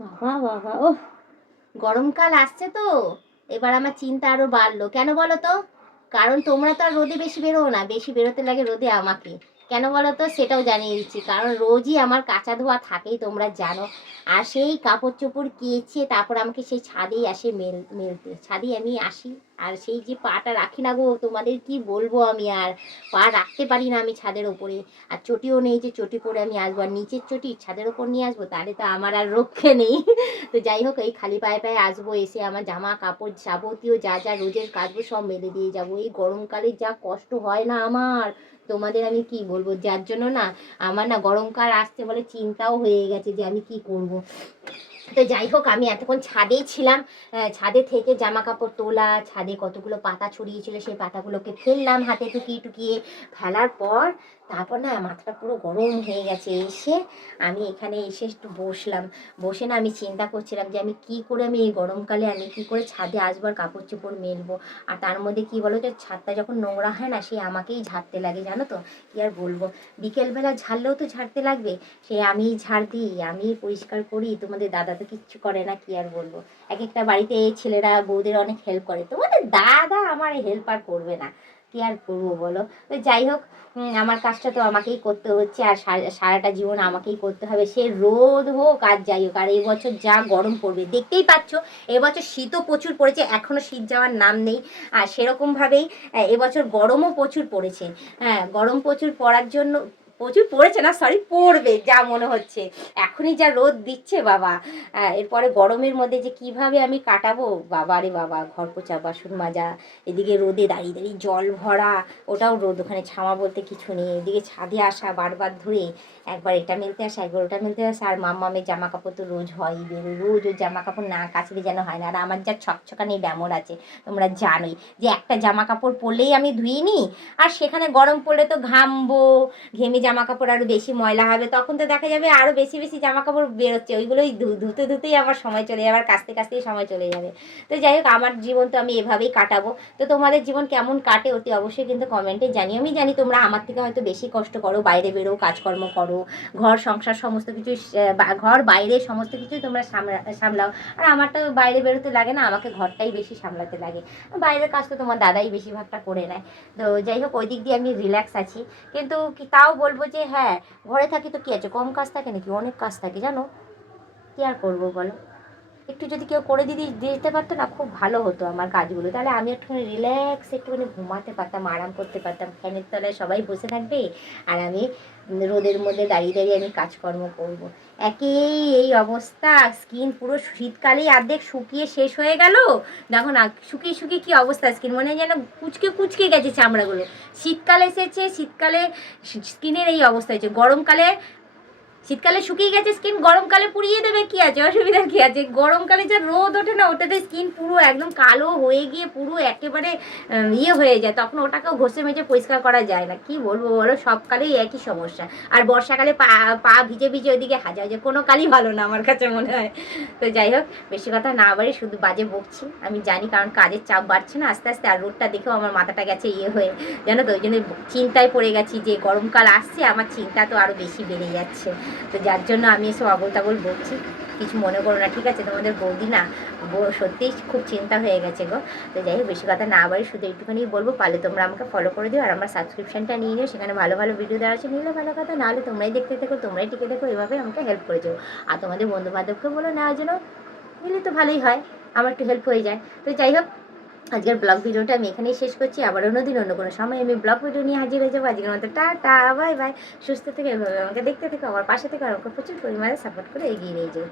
বাবা বাবা, ও গরমকাল আসছে তো, এবার আমার চিন্তা আরো বাড়লো। কেন বলো তো? কারণ তোমরা তো আর রোদে বেশি বেরো না, বেশি বেরোতে লাগে রোদে আমাকে। কেন বলো তো? সেটাও জানিয়ে দিচ্ছি। কারণ রোজই আমার কাঁচা ধোয়া থাকেই, তোমরা জানো। আর সেই কাপড় চোপড় কেচে তারপর আমাকে সেই ছাদেই আসে মেলতে, ছাদেই আমি আসি। আর সেই যে পাটা রাখি না গো, তোমাদের কি বলবো আমি আর। পা রাখতে পারি না আমি ছাদের ওপরে। আর চটিও নেই যে চটি পরে আমি আসবো, আর নিচের চটি ছাদের ওপর নিয়ে আসবো, তাহলে তো আমার আর রক্ষে নেই। তো যাই হোক, এই খালি পায়ে পায়ে আসবো, এসে আমার জামা কাপড় যাবতীয় যা যা রোজের কাচবো সব মেলে দিয়ে যাবো। এই গরমকালে যা কষ্ট হয় না আমার, তোমাদের আমি কি বলবো। যার জন্য না আমার না গরমকাল আসতে বলে চিন্তাও হয়ে গেছে যে আমি কি করব। তো যাই হোক, আমি এতক্ষণ ছাদেই ছিলাম। ছাদে থেকে জামা কাপড় তোলা, ছাদে কতগুলো পাতা ছড়িয়েছিল সেই পাতাগুলোকে ফেললাম হাতে টুকিয়ে টুকিয়ে। ফেলার পর তারপর না মাথাটা পুরো গরম হয়ে গেছে। এসে আমি এখানে এসে একটু বসলাম। বসে না আমি চিন্তা করছিলাম যে আমি কি করে, আমি এই গরমকালে আমি কি করে ছাদে আসবার কাপড় চোপড় মেলবো। আর তার মধ্যে কি বলো তো, ছাদটা যখন নোংরা হয় না, সে আমাকেই ঝাড়তে লাগে, জানো তো। কি আর বলবো, বিকেলবেলা ঝাড়লেও তো ঝাড়তে লাগবে। সে আমি ঝাড় দিই, আমি পরিষ্কার করি, তোমাদের দাদা তো কিচ্ছু করে না। কি আর বলবো, এক একটা বাড়িতে ছেলেরা বউদের অনেক হেল্প করে, তোমাদের দাদা আমার হেল্প আর করবে না। কি আর করবো বলো। তো যাই হোক, আমার কাজটা তো আমাকেই করতে হচ্ছে, আর সারাটা জীবন আমাকেই করতে হবে, সে রোদ হোক আর যাই হোক। আর এবছর যা গরম পড়বে দেখতেই পাচ্ছ। এবছর শীতও প্রচুর পড়েছে, এখনো শীত যাওয়ার নাম নেই। আর সেরকমভাবেই এবছর গরমও প্রচুর পড়েছে। হ্যাঁ, গরম প্রচুর পড়ার জন্য, প্রচুর পড়েছে না, সরি, পড়বে যা মনে হচ্ছে। এখনই যা রোদ দিচ্ছে বাবা, এরপরে গরমের মধ্যে যে কিভাবে আমি কাটাবো, বাবা রে বাবা। ঘর পোছা, বাসন মাজা, এদিকে রোদে দাঁড়িয়ে দাঁড়িয়ে জল ভরা, ওটাও রোদ, ওখানে ছামা বলতে কিছু নেই। এদিকে ছাদে আসা বারবার ধরে, একবার এটা মেলতে আসা একবার ওটা মেলতে আসা। আর মাম্মামের জামা কাপড় তো রোজ হয়ই বেরো, রোজ ওর জামা কাপড় না কাচলে যেন হয় না। আর আমার যা ছকছকানি ব্যামর আছে, তোমরা জানোই যে একটা জামা কাপড় পরলেই আমি ধুই নি। আর সেখানে গরম পড়লে তো ঘামবো, ঘেমে জামা কাপড় আরও বেশি ময়লা হবে, তখন তো দেখা যাবে আরও বেশি বেশি জামা কাপড় বেরোচ্ছে, ওইগুলোই ধুতে ধুতেই আমার সময় চলে যাবে, আর কাচতে কাচতেই সময় চলে যাবে। তো যাই হোক, আমার জীবন তো আমি এভাবেই কাটাবো। তো তোমাদের জীবন কেমন কাটে অতি অবশ্যই কিন্তু কমেন্টে জানিও। আমি জানি তোমরা আমার থেকে হয়তো বেশি কষ্ট করো, বাইরে বেরো, কাজকর্ম করো, ঘর সংসার সমস্ত কিছু, ঘর বাইরে সমস্ত কিছুই তোমরা সামলাও। আর আমার তো বাইরে বেরোতে লাগে না, আমাকে ঘরটাই বেশি সামলাতে লাগে। বাইরের কাজ তো তোমার দাদাই বেশিরভাগটা করে নেয়। তো যাই হোক, ওই দিক দিয়ে আমি রিল্যাক্স আছি। কিন্তু কি তাও বলবো যে হ্যাঁ, ঘরে থাকি তো কি আছে, কম কাজ থাকে নাকি, অনেক কাজ থাকে জানো। কি আর করবো বলো। একটু যদি কেউ করে দিতে পারতো না, খুব ভালো হতো আমার কাজগুলো, তাহলে আমি একটুখানি রিল্যাক্স, একটুখানি ঘুমাতে পারতাম, আরাম করতে পারতাম, ফ্যানের তলায় সবাই বসে থাকবে আর আমি রোদের মধ্যে দাঁড়িয়ে দাঁড়িয়ে আমি কাজকর্ম করব। একেই এই অবস্থা, স্কিন পুরো শীতকালেই অর্ধেক শুকিয়ে শেষ হয়ে গেল। দেখো না, শুকিয়ে শুকিয়ে কী অবস্থা, স্কিন মনে হয় যেন কুচকে কুচকে গেছে চামড়াগুলো। শীতকাল এসেছে, শীতকালে স্কিনের এই অবস্থা হয়েছে। গরমকালে, শীতকালে শুকিয়ে গেছে স্কিন, গরমকালে পুড়িয়ে দেবে, কি আছে, অসুবিধা কি আছে। গরমকালে যা রোদ ওঠে না, ওটাতে স্কিন পুরো একদম কালো হয়ে গিয়ে পুরো একেবারে ইয়ে হয়ে যায়, তখন ওটাকেও ঘষে মেজে পরিষ্কার করা যায় না। কি বলবো বলো, সব কালেই একই সমস্যা। আর বর্ষাকালে পা পা ভিজে ভিজে ওইদিকে হাজার যে কোনো কালই ভালো না আমার কাছে মনে হয়। তো যাই হোক, বেশি কথা না বাড়ি, শুধু বাজে বকছি আমি জানি, কারণ কাজের চাপ বাড়ছে না আস্তে আস্তে। আর রোদটা দেখেও আমার মাথাটা গেছে ইয়ে হয়ে, জানো তো, ওই জন্য চিন্তায় পড়ে গেছি যে গরমকাল আসছে, আমার চিন্তা তো আরও বেশি বেড়ে যাচ্ছে। তো যার জন্য আমি এসব আবল তাবল বলছি, কিছু মনে করো না, ঠিক আছে। তোমাদের বৌদি না, সত্যিই খুব চিন্তা হয়ে গেছে গো। তো যাই হোক, বেশি কথা না বাড়ি, শুধু একটুখানি বলবো, পারলে তোমরা আমাকে ফলো করে দিও, আর আমার সাবস্ক্রিপশনটা নিয়ে নিও, সেখানে ভালো ভালো ভিডিও দেওয়া আছে, নিলে ভালো কথা, নাহলে তোমরাই দেখতে থাকো, তোমরাই টিকে দেখো, এভাবে আমাকে হেল্প করে যাও। আর তোমাদের বন্ধু বান্ধবকে বলো নেওয়ার জন্য, নিলে তো ভালোই হয়, আমার একটু হেল্প হয়ে যায়। তো যাই হোক, আজকের ব্লগ ভিডিওটা আমি এখানেই শেষ করছি। আবার অন্যদিন অন্য কোনো সময় আমি ব্লগ ভিডিও নিয়ে হাজির হয়ে যাবো। আজকের মতো টাটা, বাই বাই। সুস্থ থেকে এভাবে আমাকে দেখতে থেকো, আমার পাশে থেকে আমাকে প্রচুর পরিমাণে সাপোর্ট করে এগিয়ে নিয়ে যাও।